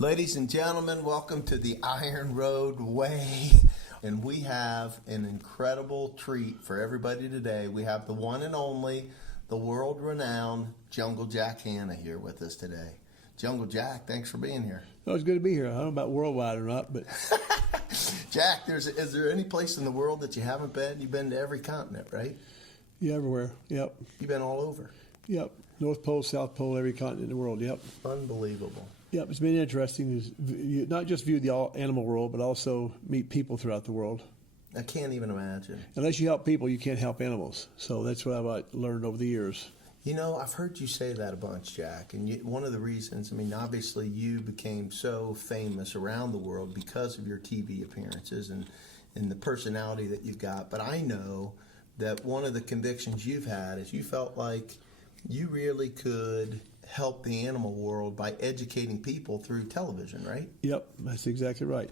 Ladies and gentlemen, welcome to the IronRoad Way. And we have an incredible treat for everybody today. We have the one and only, the world-renowned Jungle Jack Hanna here with us today. Jungle Jack, thanks for being here. Oh, it's good to be here. I don't know about worldwide or not, but... Jack, is there any place in the world that you haven't been? You've been to every continent, right? Yeah, everywhere. Yep. You've been all over? Yep. North Pole, South Pole, every continent in the world. Yep. Unbelievable. Yep. It's been interesting to not just view the animal world, but also meet people throughout the world. I can't even imagine. Unless you help people, you can't help animals. So that's what I've learned over the years. You know, I've heard you say that a bunch, Jack. And one of the reasons, I mean, obviously you became so famous around the world because of your TV appearances and the personality that you've got. But I know that one of the convictions you've had is you felt like you really could help the animal world by educating people through television, right? Yep, that's exactly right.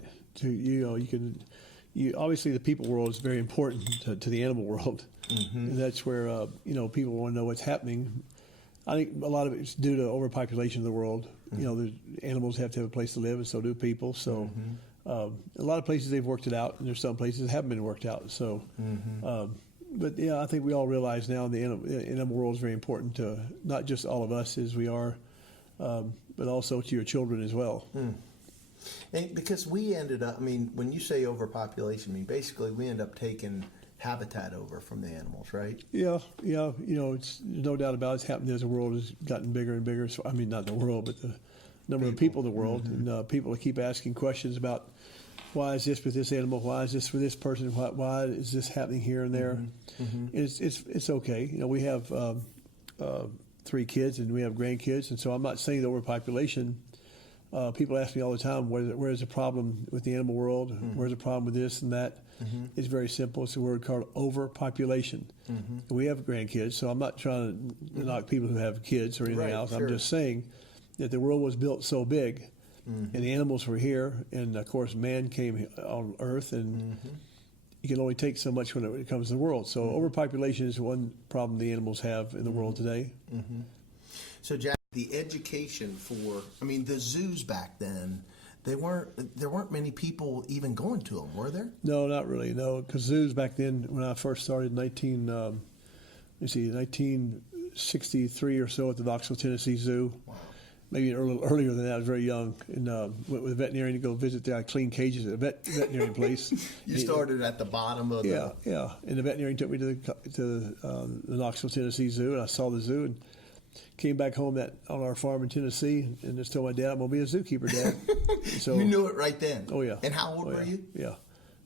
Obviously the people world is very important to the animal world. Mm-hmm. And that's where people want to know what's happening. I think a lot of it's due to overpopulation of the world. Mm-hmm. The animals have to have a place to live, and so do people. So a lot of places they've worked it out, and there's some places that haven't been worked out. So, but yeah, I think we all realize now the animal world is very important to not just all of us as we are, but also to your children as well. Mm. And because we ended up, I mean, when you say overpopulation, I mean, basically we end up taking habitat over from the animals, right? Yeah. It's no doubt about it's happened as the world has gotten bigger and bigger. So, I mean, not the world, but the number of people in the world. Mm-hmm. And people keep asking questions about why is this with this animal? Why is this for this person? Why is this happening here and there? Mm-hmm. It's okay. We have 3 kids and we have grandkids, and so I'm not saying the overpopulation. People ask me all the time, where's the problem with the animal world? Mm-hmm. Where's the problem with this and that? Mm-hmm. It's very simple. It's a word called overpopulation. Mm-hmm. We have grandkids, so I'm not trying to knock people who have kids or anything else. Sure. I'm just saying that the world was built so big, and the animals were here, and of course man came on Earth, and you can only take so much when it comes to the world. So overpopulation is one problem the animals have in the world today. Mm-hmm. So Jack, the education the zoos back then, there weren't many people even going to them, were there? No, not really. No, because zoos back then, when I first started in 1963 or so at the Knoxville, Tennessee Zoo. Wow. Maybe a little earlier than that. I was very young, and went with a veterinarian to go visit the clean cages at a veterinarian place. You started at the bottom of the... Yeah. And the veterinarian took me to the Knoxville, Tennessee Zoo, and I saw the zoo, and came back home on our farm in Tennessee, and just told my dad, I'm going to be a zookeeper, Dad. So, you knew it right then? Oh, yeah. And how old were you? Yeah.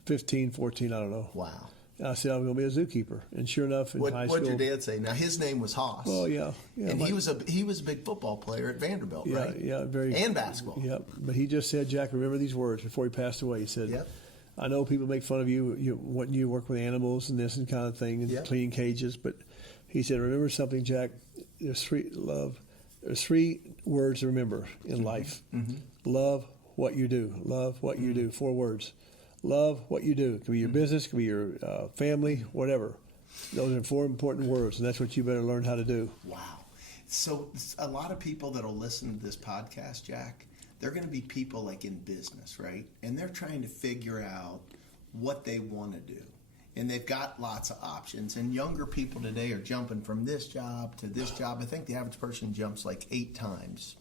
15, 14, I don't know. Wow. And I said, I'm going to be a zookeeper. And sure enough, in high school... What did your dad say? Now, his name was Haas. Oh, yeah. And he was a big football player at Vanderbilt, right? Yeah, and basketball. Yeah, but he just said, Jack, remember these words before he passed away. He said, yep. I know people make fun of you wanting you to work with animals and this and kind of thing, and clean cages, but he said, remember something, Jack, there's 3 words to remember in life. Mm-hmm. Love what you do. Love what you do. 4 words. Love what you do. It can be your business, it can be your family, whatever. Those are 4 important words, and that's what you better learn how to do. Wow. So a lot of people that will listen to this podcast, Jack, they're going to be people like in business, right? And they're trying to figure out what they want to do. And they've got lots of options. And younger people today are jumping from this job to this job. I think the average person jumps like 8 times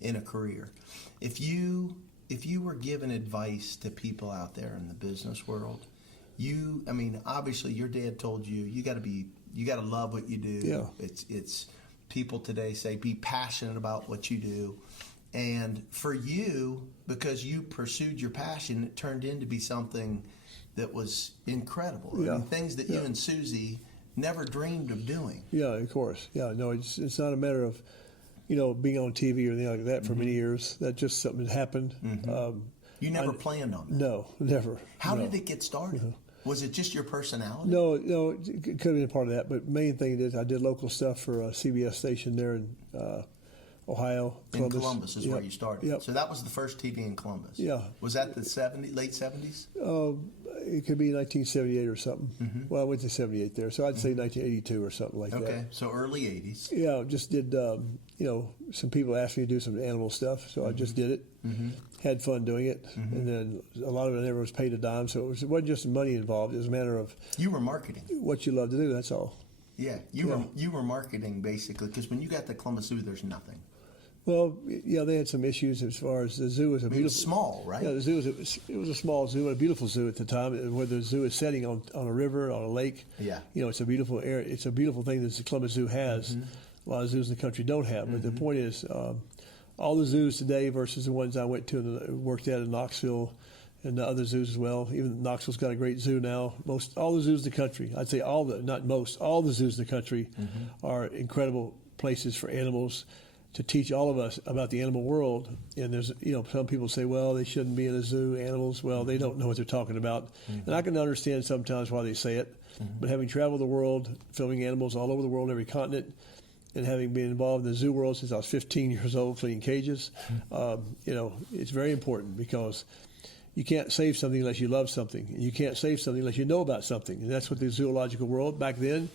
in a career. If you were given advice to people out there in the business world, obviously your dad told you got to love what you do. Yeah. It's people today say be passionate about what you do. And for you, because you pursued your passion, it turned into be something that was incredible. Yeah. I mean, things that you and Susie never dreamed of doing. Yeah, of course. Yeah, no, it's not a matter of, being on TV or anything like that for many years. That's just something that happened. Mm-hmm. You never planned on that? No, never. How did it get started? Was it just your personality? No, it could have been a part of that. But main thing is I did local stuff for a CBS station there in Ohio, Columbus. In Columbus is where you started. Yep. So that was the first TV in Columbus. Yeah. Was that the late 70s? it could be 1978 or something. Well, I went to 78 there, so I'd say 1982 or something like that. Okay, so early 80s. Yeah, just did, some people asked me to do some animal stuff, so I just did it. Had fun doing it. And then a lot of it never was paid a dime, so it wasn't just money involved. It was a matter of You were marketing. what you love to do, that's all. Yeah, you were marketing basically, because when you got to Columbus Zoo, there's nothing. Well, yeah, they had some issues as far as the zoo was a It beautiful. was small, right? Yeah, the zoo was a small zoo and a beautiful zoo at the time. Where the zoo is setting on a river, on a lake. Yeah. It's a beautiful area. It's a beautiful thing that the Columbus Zoo has. A lot of zoos in the country don't have. But the point is, all the zoos today versus the ones I went to and worked at in Knoxville and the other zoos as well. Even Knoxville's got a great zoo now. All the zoos in the country, I'd say all the zoos in the country are incredible places for animals to teach all of us about the animal world. And there's, some people say, well, they shouldn't be in a zoo, animals. Well, they don't know what they're talking about. And I can understand sometimes why they say it. But having traveled the world, filming animals all over the world, every continent, and having been involved in the zoo world since I was 15 years old, cleaning cages, it's very important because you can't save something unless you love something. And you can't save something unless you know about something. And that's what the zoological world back then,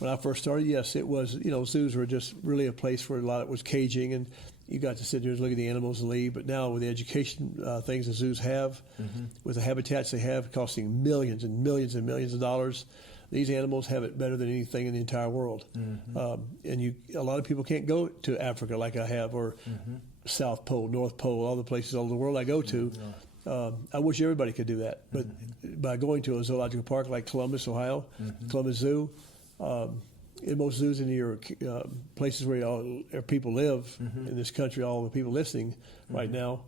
when I first started, yes, it was, zoos were just really a place where a lot of it was caging and you got to sit there and look at the animals and leave. But now with the education things the zoos have, with the habitats they have costing millions and millions and millions of dollars, these animals have it better than anything in the entire world. And a lot of people can't go to Africa like I have, or South Pole, North Pole, all the places all over the world I go to. I wish everybody could do that, but by going to a zoological park like Columbus, Ohio, Columbus Zoo, in most zoos in your places where people live in this country, all the people listening right now,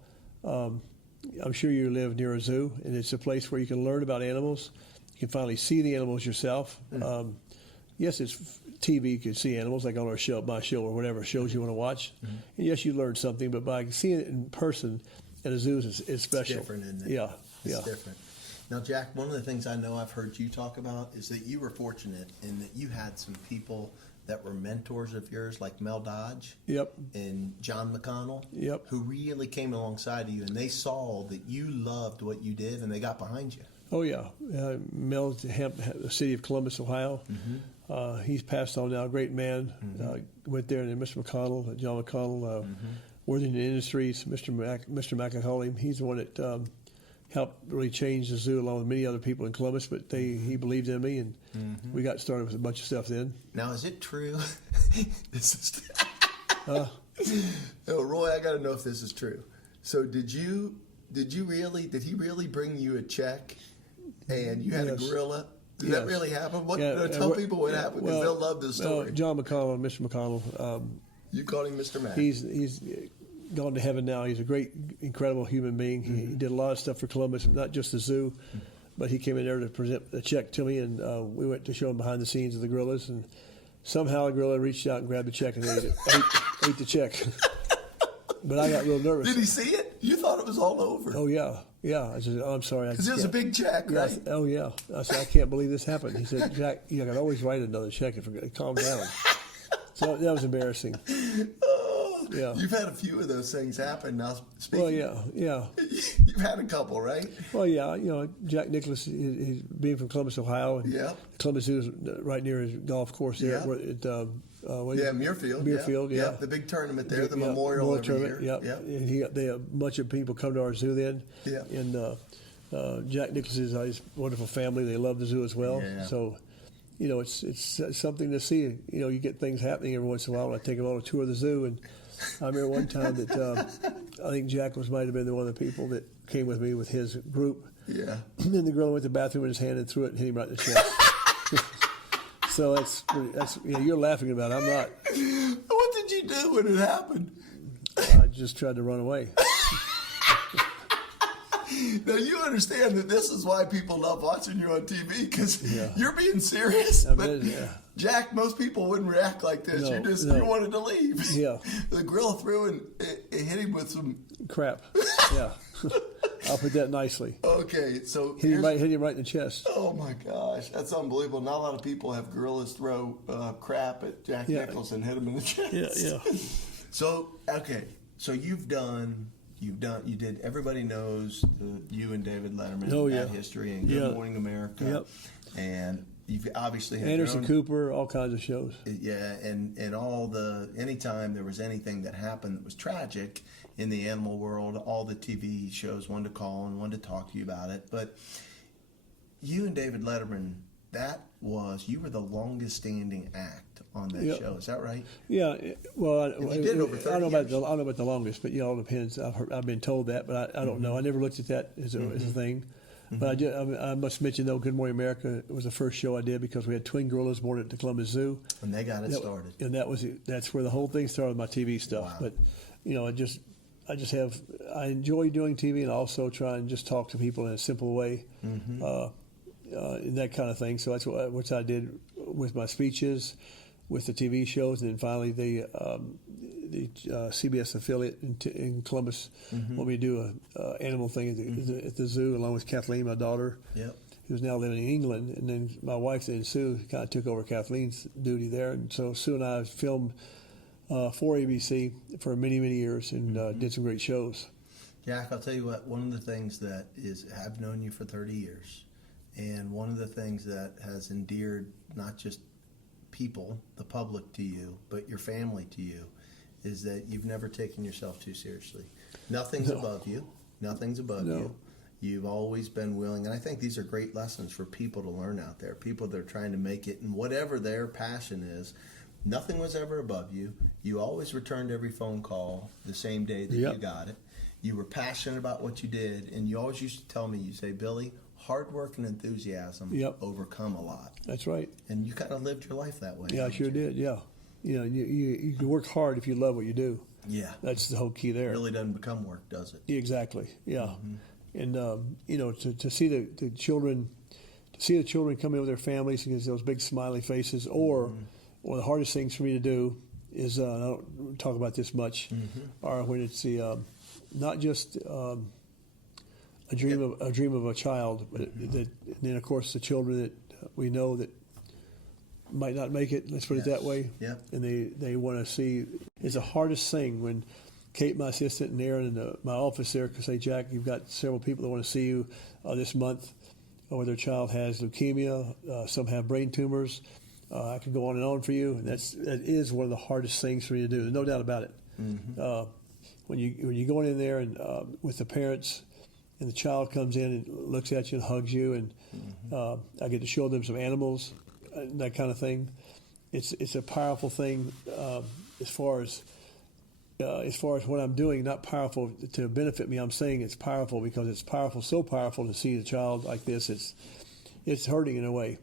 I'm sure you live near a zoo, and it's a place where you can learn about animals. You can finally see the animals yourself. Yes, it's TV, you can see animals like on our show, my show, or whatever shows you want to watch. And yes, you learn something, but by seeing it in person, at a zoo is special. It's different, isn't it? Yeah, It's different. Now, Jack, one of the things I know I've heard you talk about is that you were fortunate in that you had some people that were mentors of yours, like Mel Dodge and John McConnell, who really came alongside of you, and they saw that you loved what you did, and they got behind you. Oh, yeah. Mel, the city of Columbus, Ohio. He's passed on now, a great man. Went there, and then Mr. McConnell, John McConnell, Worthington Industries, Mr. McAuley, he's the one that helped really change the zoo along with many other people in Columbus, but he believed in me, and we got started with a bunch of stuff then. Now, is it true? Roy, I got to know if this is true. So did he really bring you a check and you had a gorilla? Did that really happen? Tell people what happened, because they'll love this story. John McConnell and Mr. McConnell. You called him Mr. Mac. He's gone to heaven now. He's a great, incredible human being. He did a lot of stuff for Columbus, not just the zoo, but he came in there to present a check to me, and we went to show him behind the scenes of the gorillas, and somehow the gorilla reached out and grabbed the check and ate the check. But I got real nervous. Did he see it? You thought it was all over. Oh, yeah. I said, I'm sorry. Because it was a big check, right? Yeah. I said, I can't believe this happened. He said, Jack, I could always write another check if I calm down. So that was embarrassing. Yeah. You've had a few of those things happen. Now, speaking. Well, yeah. You've had a couple, right? Well, yeah. Jack Nicklaus, he's being from Columbus, Ohio. And Columbus Zoo is right near his golf course there. Muirfield. Muirfield, yeah. The big tournament there, the memorial every tournament, year. And they had a bunch of people come to our zoo then. Yeah. And Jack Nicklaus is his wonderful family. They love the zoo as well. Yeah. So, it's something to see. You get things happening every once in a while. I take them on a tour of the zoo, and I remember one time that I think Jack might have been one of the people that came with me with his group. Yeah. And then the gorilla went to the bathroom in his hand and threw it and hit him right in the chest. So that's you're laughing about it. I'm not. What did you do when it happened? I just tried to run away. Now, you understand that this is why people love watching you on TV, because you're being serious. Jack, most people wouldn't react like this. You wanted to leave. Yeah. The gorilla threw and it hit him with some crap. Yeah. I'll put that nicely. Okay, so hit him right in the chest. Oh my gosh, that's unbelievable. Not a lot of people have gorillas throw crap at Jack Nicklaus and hit him in the chest. Yeah. So you've done you did. Everybody knows you and David Letterman, Oh, Bad yeah. History, and Good Morning America. Yep. And you've obviously had Anderson your own, Cooper, all kinds of shows. yeah, and anytime there was anything that happened that was tragic in the animal world, all the TV shows wanted to call and wanted to talk to you about it. But you and David Letterman, you were the longest standing act on that show. Is that right? Yeah, well, You did over 30 I don't know years. I don't know about the longest, but it all depends. I've been told that, but I don't know. I never looked at that as a thing. But I must mention though, Good Morning America was the first show I did because we had twin gorillas born at the Columbus Zoo, And they got it started. and that's where the whole thing started with my TV stuff. Wow. But I enjoy doing TV and also try and just talk to people in a simple way, and that kind of thing. So that's what I did with my speeches, with the TV shows, and then finally the CBS affiliate in Columbus wanted me to do a animal thing at the zoo along with Kathleen, my daughter, who's now living in England, and then my wife, then Sue, kind of took over Kathleen's duty there, and so Sue and I filmed for ABC for many, many years and did some great shows. Jack, I'll tell you what, one of the things that I've known you for 30 years, and one of the things that has endeared not just people, the public to you, but your family to you, is that you've never taken yourself too seriously. Nothing's above you. Nothing's above you. You've always been willing, and I think these are great lessons for people to learn out there, people that are trying to make it, and whatever their passion is, nothing was ever above you. You always returned every phone call the same day that you got it. You were passionate about what you did, and you always used to tell me, you say, Billy, hard work and enthusiasm overcome a lot. That's right. And you kind of lived your life that way. Yeah, I sure did. Yeah, you can work hard if you love what you do. Yeah, that's the whole key there. It really doesn't become work, does it? Exactly. Yeah, and to see the children, come in with their families and get those big smiley faces, or one of the hardest things for me to do is I don't talk about this much, are when it's not just a dream of a child, but and then of course the children that we know that might not make it. Let's put it that way. Yep. And they want to see. It's the hardest thing when Kate, my assistant, and Aaron in my office there can say, Jack, you've got several people that want to see you this month, where their child has leukemia. Some have brain tumors. I could go on and on for you, and that is one of the hardest things for me to do. There's no doubt about it. When you go in there and with the parents, and the child comes in and looks at you and hugs you, and I get to show them some animals, that kind of thing. It's a powerful thing as far as what I'm doing. Not powerful to benefit me. I'm saying it's powerful because it's powerful, so powerful to see a child like this. It's hurting in a way.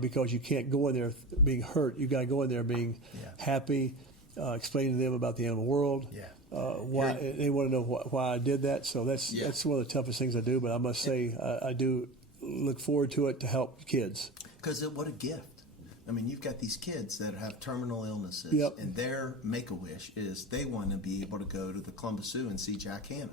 Because you can't go in there being hurt. You got to go in there being happy, explaining to them about the animal world. Why they want to know why I did that. So that's one of the toughest things I do. But I must say I do look forward to it to help kids. Because what a gift! I mean, you've got these kids that have terminal illnesses, and their make-a-wish is they want to be able to go to the Columbus Zoo and see Jack Hanna.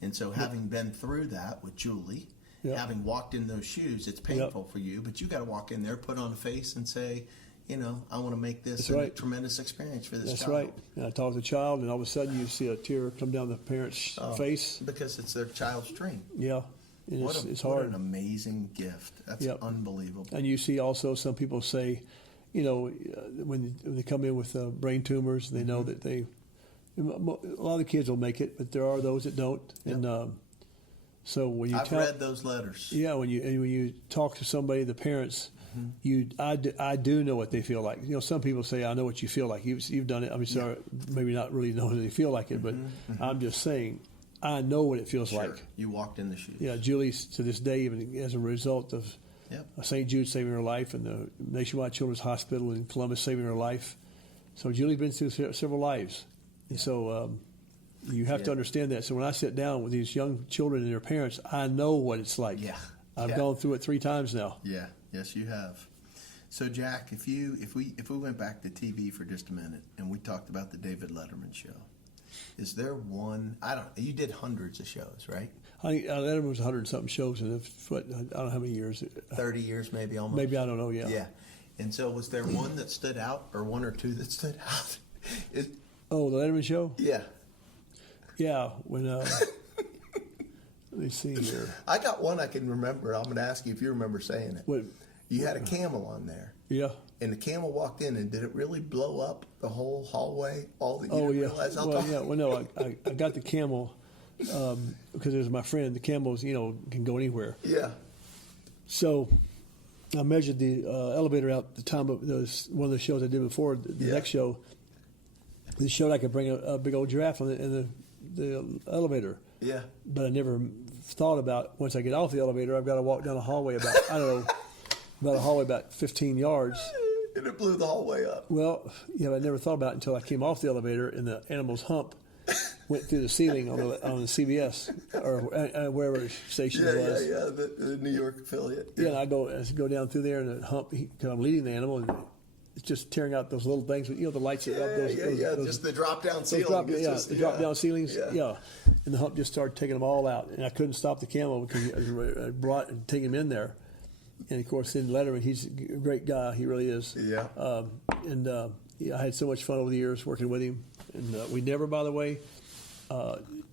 And so, having been through that with Julie. Having walked in those shoes, it's painful for you, but you got to walk in there, put on a face, and say, I want to make this a tremendous experience for this child. That's right. And I talk to the child, and all of a sudden you see a tear come down the parent's face. Because it's their child's dream. Yeah. It's hard. What an amazing gift. That's unbelievable. And you see also some people say, when they come in with brain tumors, they know that a lot of the kids will make it, but there are those that don't. And so when you I've read those letters. Yeah, when you talk to somebody, the parents, I do know what they feel like. Some people say, I know what you feel like. You've done it. I mean, sorry, maybe not really know they feel like it, but I'm just saying, I know what it feels like. You walked in the shoes. Yeah, Julie, to this day, even as a result of St. Jude saving her life and the Nationwide Children's Hospital in Columbus saving her life. So Julie's been through several lives. And so you have to understand that. So when I sit down with these young children and their parents, I know what it's like. I've gone through it 3 times now. Yeah. Yes, you have. So Jack, if we went back to TV for just a minute and we talked about the David Letterman show, is there one? You did hundreds of shows, right? I think Letterman was 100-something shows in I don't know how many years. 30 years, maybe almost. Maybe, I don't know. Yeah. Yeah. And so was there one that stood out, or one or two that stood out? The Letterman show? Yeah. Yeah, when let me see here. I got one I can remember. I'm going to ask you if you remember saying it. What? You had a camel on there. Yeah. And the camel walked in, and did it really blow up the whole hallway? Realize how Well, yeah. Well, no, I got the camel because it was my friend. The camels, can go anywhere. Yeah. So I measured the elevator out the time of one of the shows I did before. The next show, they showed I could bring a big old giraffe in the elevator. Yeah. But I never thought about, once I get off the elevator, I've got to walk down a hallway about 15 yards. And it blew the hallway up. Well, I never thought about it until I came off the elevator and the animal's hump went through the ceiling on the CBS or wherever station it was. Yeah, the New York affiliate. Yeah, and I go down through there, and the hump, because I'm leading the animal, and it's just tearing out those little things, the lights that those just the drop-down ceiling. The drop-down ceilings, and the hump just started taking them all out, and I couldn't stop the camel because I brought and take him in there. And of course, then Letterman, he's a great guy. He really is. Yeah. I had so much fun over the years working with him. And we never, by the way,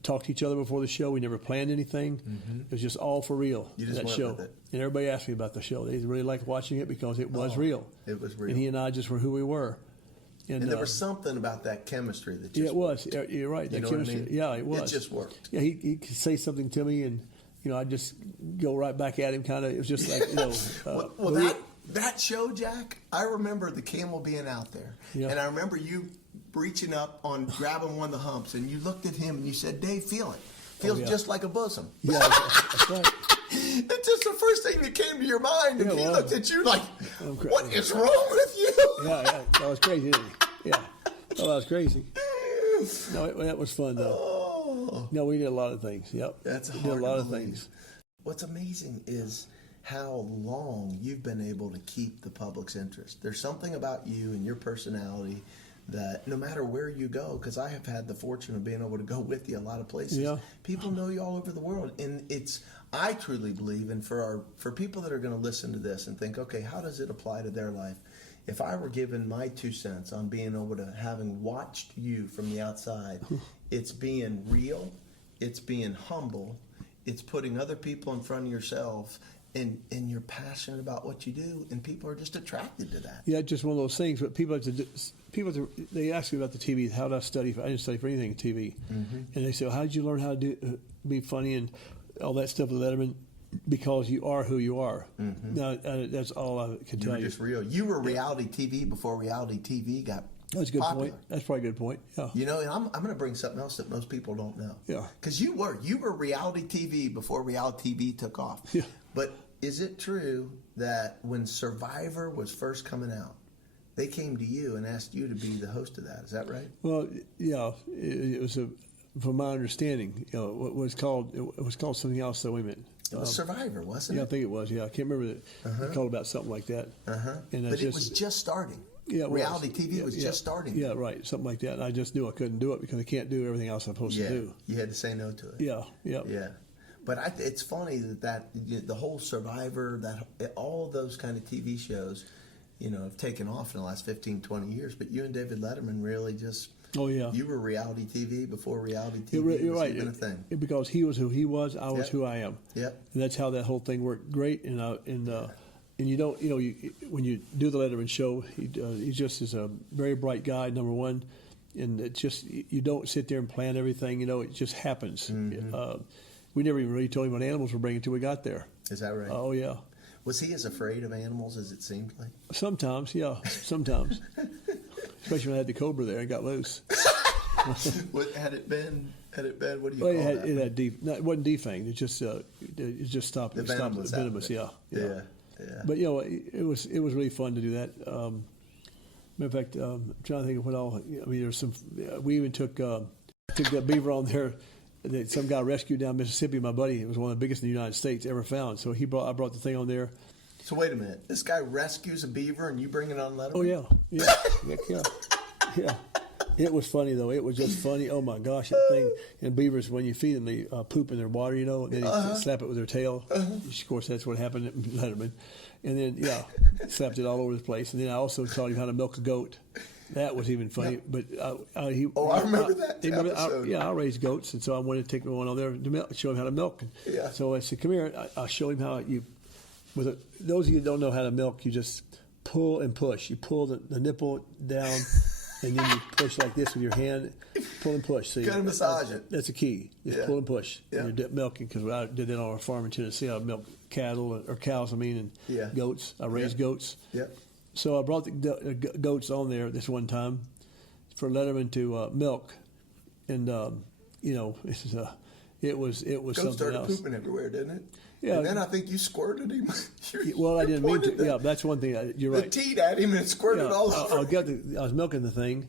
talked to each other before the show. We never planned anything. Mm-hmm. It was just all for real. You just that went show. with it. And everybody asked me about the show. They really liked watching it because it was real. It was real. And he and I just were who we were. And there was something about that chemistry that just it was. You're right. That chemistry. What I mean? Yeah, it was. It just worked. Yeah, he could say something to me, and I'd just go right back at him. Kind of. It was just like that show, Jack. I remember the camel being out there, and I remember you reaching up on grabbing one of the humps, and you looked at him and you said, "Dave, feel it. Feels just like a bosom." Yeah, that's right. It's just the first thing that came to your mind, and he looked at you like, "What is wrong with you?" Yeah, that was crazy, didn't he? Yeah, that was crazy. No, that was fun though. Oh. No, we did a lot of things. Yep, we did a lot of things. What's amazing is how long you've been able to keep the public's interest. There's something about you and your personality that no matter where you go, because I have had the fortune of being able to go with you a lot of places, people know you all over the world. And I truly believe, and for people that are going to listen to this and think, okay, how does it apply to their life? If I were given my 2 cents on being able to, having watched you from the outside, it's being real, it's being humble, it's putting other people in front of yourself, and you're passionate about what you do, and people are just attracted to that. Yeah, just one of those things. But people they ask me about the TV. How did I study? I didn't study for anything in TV. Mm-hmm. And they say, well, how did you learn how to be funny and all that stuff with Letterman? Because you are who you are. Mm-hmm. Now, that's all I can tell you. You were just real. You were reality TV before reality TV got That's a good popular. point. That's probably a good point. Yeah. And I'm going to bring something else that most people don't know. Yeah. Because you were reality TV before reality TV took off. Yeah. But is it true that when Survivor was first coming out, they came to you and asked you to be the host of that? Is that right? Well, yeah. It was from my understanding, it was called something else. So wait a minute. It was Survivor, wasn't it? Yeah, I think it was. Yeah, I can't remember it. They called about something like that. But it was just starting. Yeah, reality TV was just starting. Yeah, right, something like that. And I just knew I couldn't do it because I can't do everything else I'm supposed to do. You had to say no to it. Yeah. But it's funny that the whole Survivor, all of those kind of TV shows, have taken off in the last 15, 20 years. But you and David Letterman really just... Oh, yeah. You were reality TV before reality TV You're was right. even a thing. Because he was who he was, I was who I am. Yep. And that's how that whole thing worked great. And you don't, when you do the Letterman show, he just is a very bright guy, number one. And it just, you don't sit there and plan everything, it just happens. Mm-hmm. We never even really told him what animals we're bringing until we got there. Is that right? Oh, yeah. Was he as afraid of animals as it seemed like? Sometimes, yeah. Sometimes. Especially when I had the cobra there and got loose. Had it been, what do you call that? It wasn't defanged. It just stopped. The venom was venomous, yeah. But, it was really fun to do that. Matter of fact, I'm trying to think of what all, there's some, we even took that beaver on there that some guy rescued down Mississippi, my buddy. It was one of the biggest in the United States ever found. So I brought the thing on there. So wait a minute. This guy rescues a beaver and you bring it on Letterman? Oh, yeah. It was funny, though. It was just funny. Oh, my gosh, that thing. And beavers, when you feed them, they poop in their water, and then they slap it with their tail. Of course, that's what happened at Letterman. And then, slapped it all over the place. And then I also taught him how to milk a goat. That was even funny. But he. Oh, I remember that episode. I raised goats, and so I wanted to take one on there to show him how to milk. Yeah. So I said, "Come here. I'll show him how you." Those of you that don't know how to milk, you just pull and push. You pull the nipple down, and then you push like this with your hand. Pull and push. So Kind of massage it. That's a key. Just pull and push. Yeah. When you're milking, because I did that on our farm in Tennessee. I milked cattle or cows. And goats. I raised goats. Yeah. So I brought the goats on there this one time for Letterman to milk, and it was Goat something started else. pooping everywhere, didn't it? Yeah. And then I think you squirted him. Well, I didn't mean to. Yeah, that's one thing. You're right. The teat at him and it squirted all over. I was milking the thing,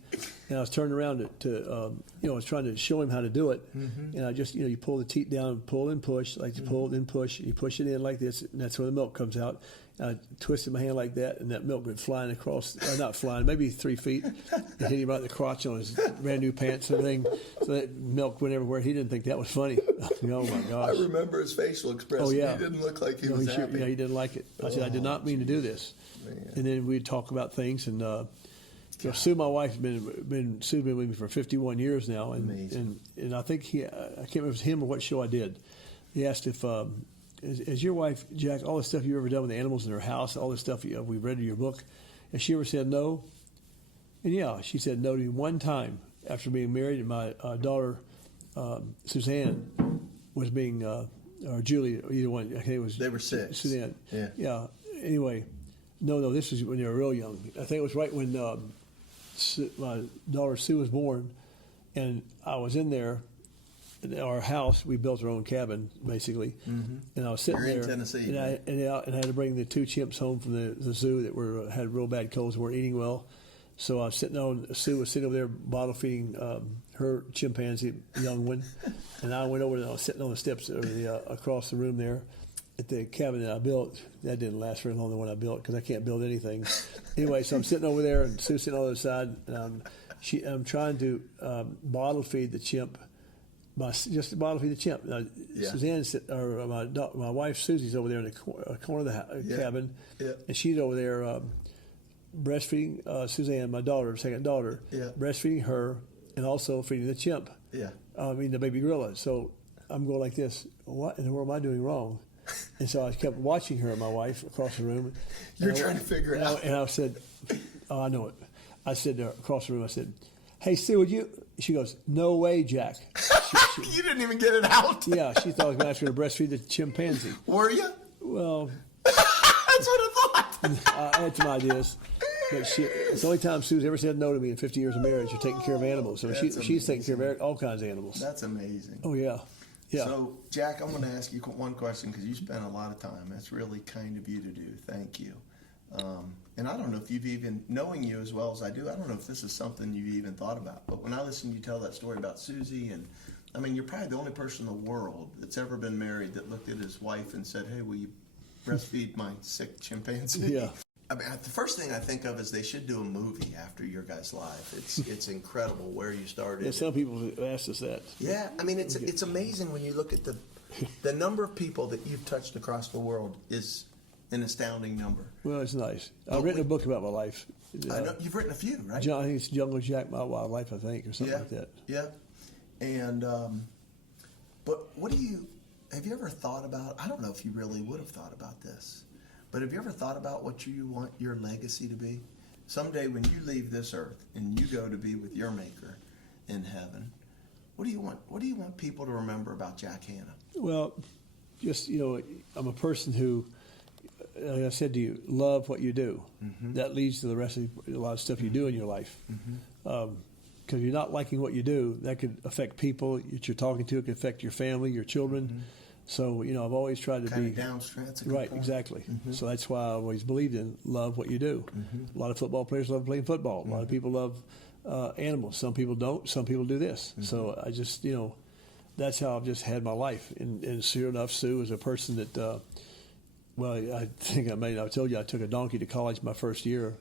and I was turning around to I was trying to show him how to do it, and I just you pull the teat down, pull and push, like you pull then push, and you push it in like this, and that's where the milk comes out. I twisted my hand like that, and that milk went flying across, not flying, maybe 3 feet, and hit him right in the crotch on his brand new pants and everything. So that milk went everywhere. He didn't think that was funny. Oh my gosh! I remember his facial expression. Oh yeah, he didn't look like he was happy. Yeah, he didn't like it. I said, I did not mean to do this. Man. And then we'd talk about things, and Sue, my wife, Sue's been with me for 51 years now, and I think I can't remember if it was him or what show I did. He asked if. Is your wife, Jack, all the stuff you've ever done with the animals in her house, all the stuff we read in your book, has she ever said no? And yeah, she said no to me one time after being married, and my daughter, Suzanne, was being, or Julie, either one, I think it was. They were 6. Suzanne. Yeah. Anyway, no, this was when they were real young. I think it was right when my daughter Sue was born, and I was in there. In our house, we built our own cabin, basically, and I was sitting there. In Tennessee, and I had to bring the 2 chimps home from the zoo that had real bad colds, weren't eating well. So I was sitting Sue was sitting over there bottle feeding her chimpanzee, young one, and I went over and I was sitting on the steps across the room there at the cabin that I built. That didn't last very long, the one I built, because I can't build anything. Anyway, so I'm sitting over there, and Sue's sitting on the other side, and I'm trying to bottle feed the chimp. Just to bottle feed the chimp. Now, Suzanne, or my wife Susie's over there in the corner of the cabin, and she's over there breastfeeding Suzanne, my daughter, second daughter, breastfeeding her, and also feeding the chimp. Yeah. The baby gorilla. So I'm going like this. What in the world am I doing wrong? And so I kept watching her, my wife, across the room. You're trying to figure it out. And I said, "Oh, I know it." I said to her across the room, I said, "Hey, Sue, would you?" She goes, "No way, Jack." You didn't even get it out. Yeah, she thought I was going to ask her to breastfeed the chimpanzee. Were you? Well, that's what I thought. I had some ideas, but it's the only time Sue's ever said no to me in 50 years of marriage. You're taking care of animals, so she's taking care of all kinds of animals. That's amazing. Oh yeah. So Jack, I'm going to ask you one question because you spent a lot of time. That's really kind of you to do. Thank you. And I don't know if you've even, knowing you as well as I do, I don't know if this is something you've even thought about. But when I listen to you tell that story about Susie, and I mean, you're probably the only person in the world that's ever been married that looked at his wife and said, "Hey, will you breastfeed my sick chimpanzee?" Yeah. I mean, the first thing I think of is they should do a movie after your guys' life. It's incredible where you started. Yeah, some people have asked us that. Yeah, I mean, it's amazing when you look at the number of people that you've touched across the world is an astounding number. Well, it's nice. I've written a book about my life. I know you've written a few, right? I think it's Jungle Jack, My Wildlife, I think, or something like that. Yeah. And but have you ever thought about? I don't know if you really would have thought about this, but have you ever thought about what you want your legacy to be? Someday when you leave this earth and you go to be with your Maker in heaven, what do you want? What do you want people to remember about Jack Hanna? Well, just I'm a person who, like I said to you, love what you do. Mm-hmm. That leads to the rest of a lot of stuff you do in your life. Because you're not liking what you do, that could affect people that you're talking to. It could affect your family, your children. Mm-hmm. So, I've always tried to be downstream. That's a good right, point. Exactly. Mm-hmm. So that's why I always believed in love what you do. Mm-hmm. A lot of football players love playing football. A lot of people love animals. Some people don't. Some people do this. Mm-hmm. So I just, that's how I've just had my life. And sure enough, Sue is a person that, I think I told you I took a donkey to college my first year.